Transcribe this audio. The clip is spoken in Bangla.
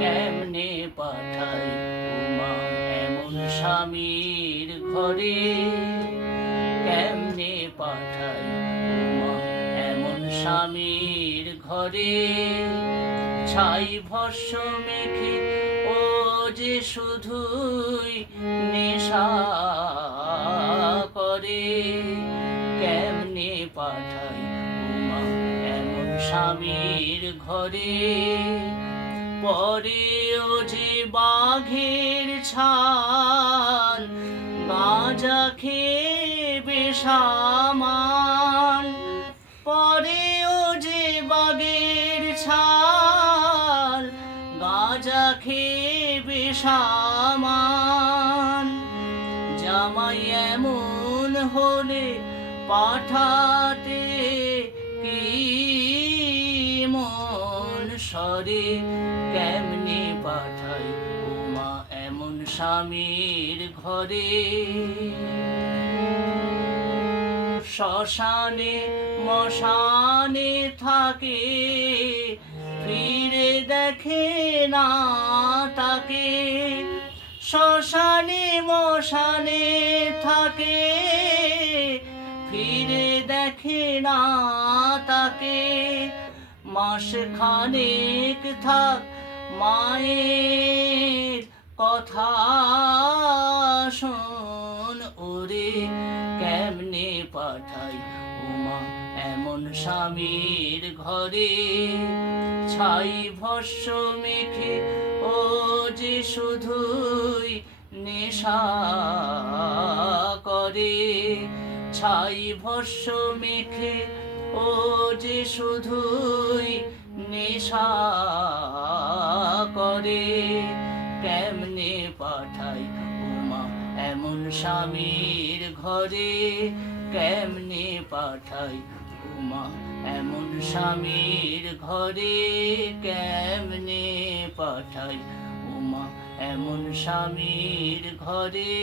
কেমনে পাঠাই এমন স্বামীর ঘরে। কেমনে পাঠাই এমন স্বামীর ঘরে? ছাই ভস্য মেখে ও যে শুধুই নেশা করে। কেমনে পাঠাই এমন স্বামীর ঘরে? পরে ও যে বাঘের ছাল গাঁজা খেয়ে পরে ও যে বাঘের ছাল গাঁজা খেয়ে বেশামান জামাই এমন হলে পাঠাতে কি মন সরে কেমনে পাঠাই উমা এমন স্বামীর ঘরে। শ্মশানে, মশানে থাকে, ফিরে দেখে না তাকে। শ্মশানে, মশানে থাকে, ফিরে দেখে না তাকে। মাস খানেক থাক, মায়ের কথা শোন ওরে, কেমনে পাঠাই উমা এমন স্বামীর ঘরে? ছাই ভস্য মেখে ও যে শুধুই নেশা করে, ছাই ভস্য মেখে ও যে শুধুই নেশা করে কেমনে পাঠাই উমা এমন স্বামীর ঘরে। কেমনে পাঠাই উমা এমন স্বামীর ঘরে। কেমনে পাঠাই উমা এমন স্বামীর ঘরে।